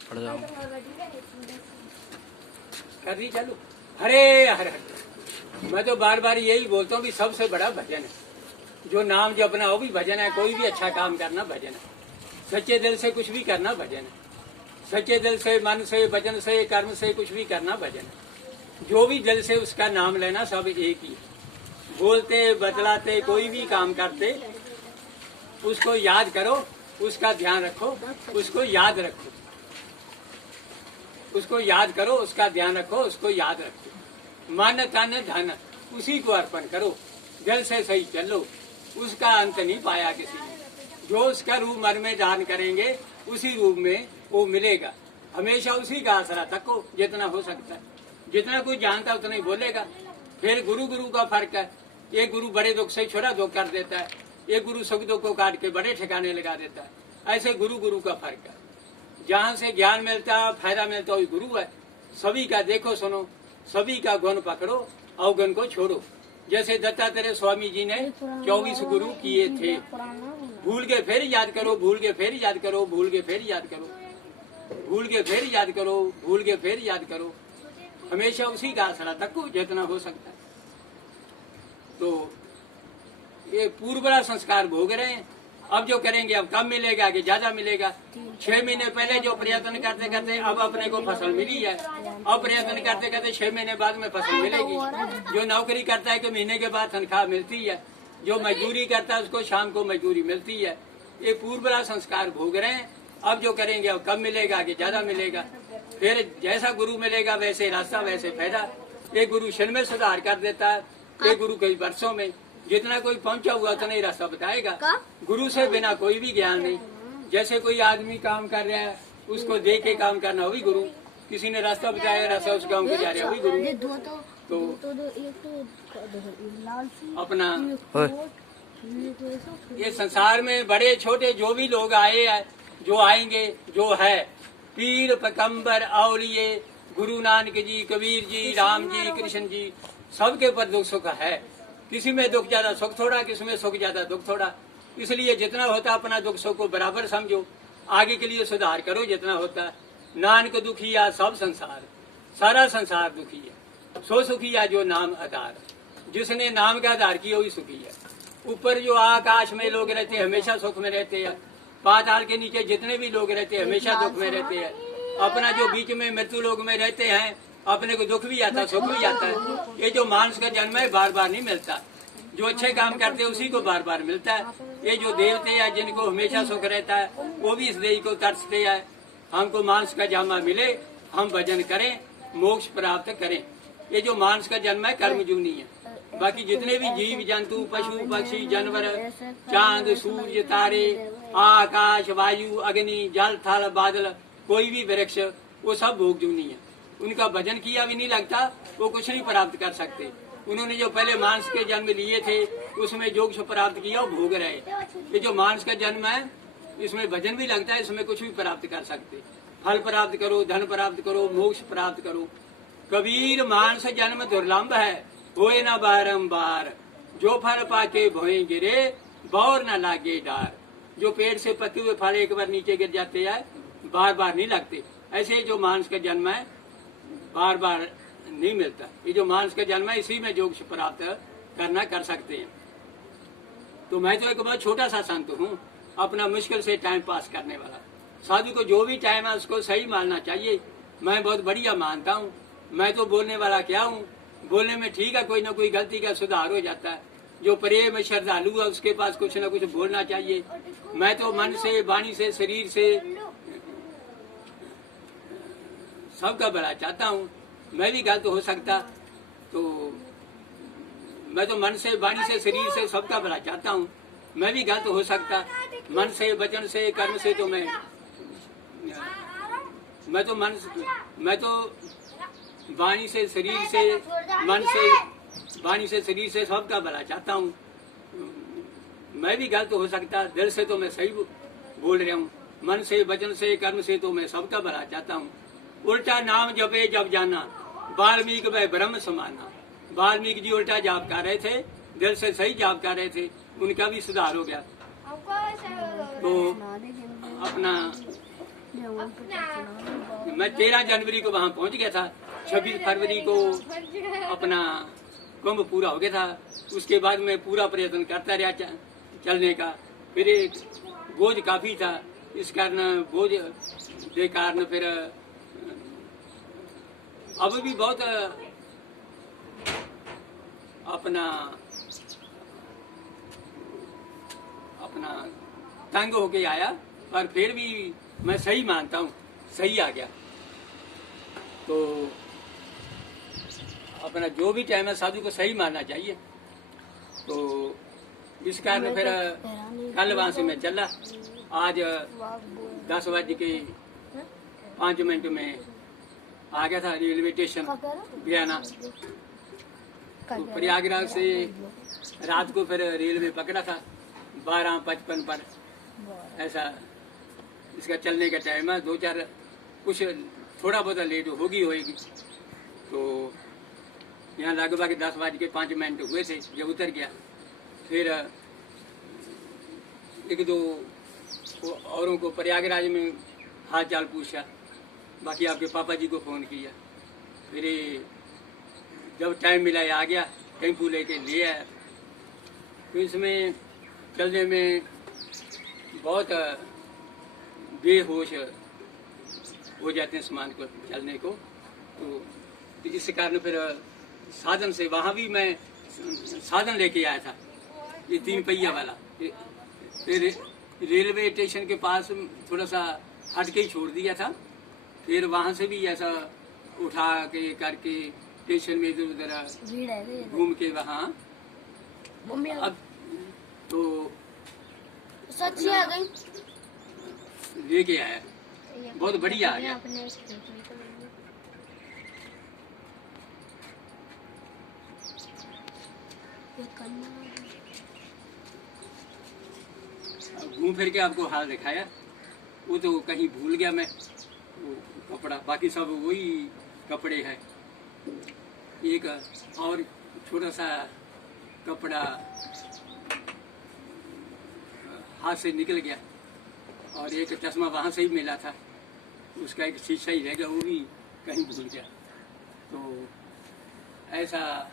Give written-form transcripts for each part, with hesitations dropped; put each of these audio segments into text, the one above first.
पड़ जाऊं कर दी चालू। हरे हरे हरे। मैं तो बार बार यही बोलता हूँ कि सबसे बड़ा भजन है। जो नाम जपना वो भी भजन है। कोई भी अच्छा काम करना भजन है। सच्चे दिल से कुछ भी करना भजन है। सच्चे दिल से, मन से, वचन से, कर्म से कुछ भी करना भजन है। जो भी दिल से उसका नाम लेना सब एक ही है। बोलते बतलाते कोई भी काम करते उसको याद करो, उसका ध्यान रखो, उसको याद रखो, उसको याद करो, उसका ध्यान रखो, उसको याद रखो। मन तन धन उसी को अर्पण करो, दिल से सही चलो, उसका अंत नहीं पाया किसी ने। जो उसका रूप मन में धारण करेंगे उसी रूप में वो मिलेगा। हमेशा उसी का आसरा तको जितना हो सकता है। जितना कोई जानता उतना ही बोलेगा। फिर गुरु गुरु का फर्क है। एक गुरु बड़े दुख से छोटा दुख कर देता है, एक गुरु सुख दुख को काट के बड़े ठिकाने लगा देता है। ऐसे गुरु गुरु का फर्क है। जहाँ से ज्ञान मिलता है, फायदा मिलता है, वही गुरु है। सभी का देखो सुनो, सभी का गुण पकड़ो, अवगुण को छोड़ो। जैसे दत्तात्रेय स्वामी जी ने 24 गुरु किए थे। भूल के फिर याद करो, भूल के फिर याद करो, भूल के फिर याद करो, भूल के फिर याद करो, भूल के फिर याद करो। हमेशा उसी का आसरा तक जितना हो सकता है। तो ये पूर्वरा संस्कार भोग रहे हैं। अब जो करेंगे अब कम मिलेगा कि ज्यादा मिलेगा। 6 महीने पहले जो प्रयत्न करते करते अब अपने को फसल मिली है। अब प्रयत्न करते करते 6 महीने बाद में फसल मिलेगी। जो नौकरी करता है कि महीने के बाद तनख्वाह मिलती है। जो मजदूरी करता है उसको शाम को मजदूरी मिलती है। ये पूर्वरा संस्कार भोग रहे हैं। अब जो करेंगे अब कम मिलेगा कि ज्यादा मिलेगा। फिर जैसा गुरु मिलेगा वैसे रास्ता वैसे फायदा। एक गुरु क्षण में सुधार कर देता है, एक गुरु कई वर्षों में। जितना कोई पहुंचा हुआ उतना ही रास्ता बताएगा। गुरु से बिना कोई भी ज्ञान नहीं। जैसे कोई आदमी काम कर रहा है उसको देख के काम करना वही गुरु। किसी ने रास्ता बताया, रास्ता उस गाँव को जा रहा है वही गुरु। तो अपना ये संसार में बड़े छोटे जो भी लोग आए हैं, जो आएंगे, जो है पीर पैगंबर औलिये, गुरु नानक जी, कबीर जी, राम जी, कृष्ण जी, सबके पर दुख सुख है। किसी में दुख ज्यादा सुख थोड़ा, किसी में सुख ज्यादा दुख थोड़ा। इसलिए जितना होता अपना दुख सुख को बराबर समझो। आगे के लिए सुधार करो जितना होता। नानक दुखिया सब संसार, सारा संसार दुखी है। सो सुखिया जो नाम आधार, जिसने नाम का आधार किया वही सुखी है। ऊपर जो आकाश में लोग रहते हैं हमेशा सुख में रहते हैं। पाताल के नीचे जितने भी लोग रहते हैं हमेशा दुख में रहते हैं। अपना जो बीच में मृत्यु लोग में रहते हैं अपने को दुख भी आता है, सुख भी आता है। ये जो मानस का जन्म है बार बार नहीं मिलता। जो अच्छे काम करते हैं उसी को बार बार मिलता है। ये जो देवते हैं जिनको हमेशा सुख रहता है वो भी इस देह को तरसते हैं। हमको मानस का जामा मिले, हम भजन करें, मोक्ष प्राप्त करें। ये जो मानस का जन्म है कर्म जूनी है। बाकी जितने भी जीव जंतु, पशु पक्षी, जानवर, चांद, सूर्य, तारे, आकाश, वायु, अग्नि, जल, थल, बादल, कोई भी वृक्ष, वो सब भोग जूनी है। उनका भजन किया भी नहीं लगता, वो कुछ नहीं प्राप्त कर सकते। उन्होंने जो पहले मानस के जन्म लिए थे उसमें जोग से प्राप्त किया वो भोग रहे। ये जो मानस का जन्म है इसमें भजन भी लगता है, इसमें कुछ भी प्राप्त कर सकते। फल प्राप्त करो, धन प्राप्त करो, मोक्ष प्राप्त करो। कबीर मानस जन्म दुर्लभ है, होए न बारंबार। जो फल पाके भोए गिरे, बौर न लागे डार। जो पेड़ से पके हुए फल एक बार नीचे गिर जाते हैं बार बार नहीं लगते। ऐसे जो मानस का जन्म है बार बार नहीं मिलता। ये जो मानस का जन्म है इसी में योग प्राप्त करना कर सकते हैं। तो मैं तो एक बहुत छोटा सा संत हूँ, अपना मुश्किल से टाइम पास करने वाला। साधु को जो भी टाइम है उसको सही मानना चाहिए। मैं बहुत बढ़िया मानता हूँ। मैं तो बोलने वाला क्या हूँ, बोलने में ठीक है, कोई ना कोई गलती का सुधार हो जाता है। जो प्रेम श्रद्धालु है उसके पास कुछ ना कुछ बोलना चाहिए। मैं तो मन से, वाणी से, शरीर से सबका भला चाहता हूँ। मैं भी गलत हो सकता, तो मैं तो मन से, वाणी से, शरीर से सबका भला चाहता हूँ। मैं भी गलत हो सकता, मन से, वचन से, कर्म से। तो मैं तो वाणी से, शरीर से, मन से, वाणी से, शरीर से सबका भला चाहता हूँ। मैं भी गलत हो सकता, दिल से तो मैं सही बोल रहा हूँ। मन से, वचन से, कर्म से तो मैं सबका भला चाहता हूँ। उल्टा नाम जपे जब जाना, वाल्मीकि वह ब्रह्म समाना। वाल्मीकि जी उल्टा जाप कर रहे थे, दिल से सही जाप कर रहे थे, उनका भी सुधार हो गया। तो अपना मैं 13 जनवरी को वहाँ पहुँच गया था। 26 फरवरी को अपना कुंभ पूरा हो गया था। उसके बाद मैं पूरा प्रयत्न करता रहा चलने का। फिर एक बोझ काफी था, इस कारण बोझ के कारण फिर अब भी बहुत अपना तंग होके आया, पर फिर भी मैं सही मानता हूँ, सही आ गया। तो अपना जो भी टाइम है साधु को सही मानना चाहिए। तो इस कारण फिर कल वहां से मैं चला। आज 10:05 में आ गया था रेलवे स्टेशन गयाना। तो प्रयागराज से रात को फिर रेलवे पकड़ा था 12:55 पर। ऐसा इसका चलने का टाइम है। 2-4 कुछ थोड़ा बहुत लेट होगी। तो यहाँ लगभग 10:05 हुए थे जब उतर गया। फिर 1-2 औरों को प्रयागराज में हाल चाल पूछा, बाकी आपके पापा जी को फ़ोन किया। फिर जब टाइम मिला आ गया, टेम्पू लेके ले आया। तो इसमें चलने में बहुत बेहोश हो जाते हैं सामान को चलने को। तो इस कारण फिर साधन से वहाँ भी मैं साधन लेके आया था, ये 3 पहिया वाला। फिर रेलवे स्टेशन के पास थोड़ा सा हट के ही छोड़ दिया था। फिर वहाँ से भी ऐसा उठा के करके स्टेशन में इधर उधर घूम के वहाँ अब तो लेके आया। बहुत बढ़िया आ गया। घूम फिर के आपको हाल दिखाया। वो तो कहीं भूल गया मैं वो कपड़ा, बाकी सब वही कपड़े हैं। एक और छोटा सा कपड़ा हाथ से निकल गया, और एक चश्मा वहाँ से ही मिला था, उसका एक शीशा ही रह गया, वो भी कहीं भूल गया। तो ऐसा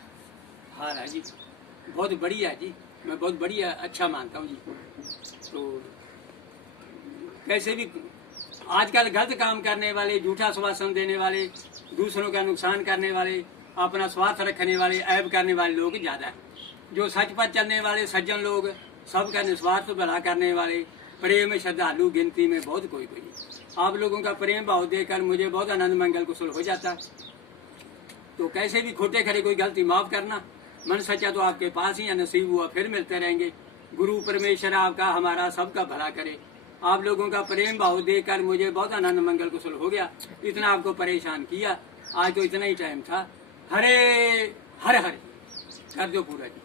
हाल है जी। बहुत बढ़िया जी, मैं बहुत बढ़िया अच्छा मानता हूँ जी। तो कैसे भी आजकल गलत काम करने वाले, झूठा आश्वासन देने वाले, दूसरों का नुकसान करने वाले, अपना स्वार्थ रखने वाले, ऐब करने वाले लोग ज़्यादा हैं। जो सच पर चलने वाले सज्जन लोग, सबका निस्वार्थ भला करने वाले, प्रेम श्रद्धालु गिनती में बहुत कोई कोई। आप लोगों का प्रेम भाव देकर मुझे बहुत आनंद मंगल कुशल हो जाता। तो कैसे भी खोटे खड़े कोई गलती माफ करना। मन सच्चा तो आपके पास ही है, नसीब हुआ फिर मिलते रहेंगे। गुरु परमेश्वर आपका हमारा सबका भला करे। आप लोगों का प्रेम भाव देकर मुझे बहुत आनंद मंगल कुशल हो गया। इतना आपको परेशान किया, आज तो इतना ही टाइम था। हरे हर हरे कर दो पूरा जी।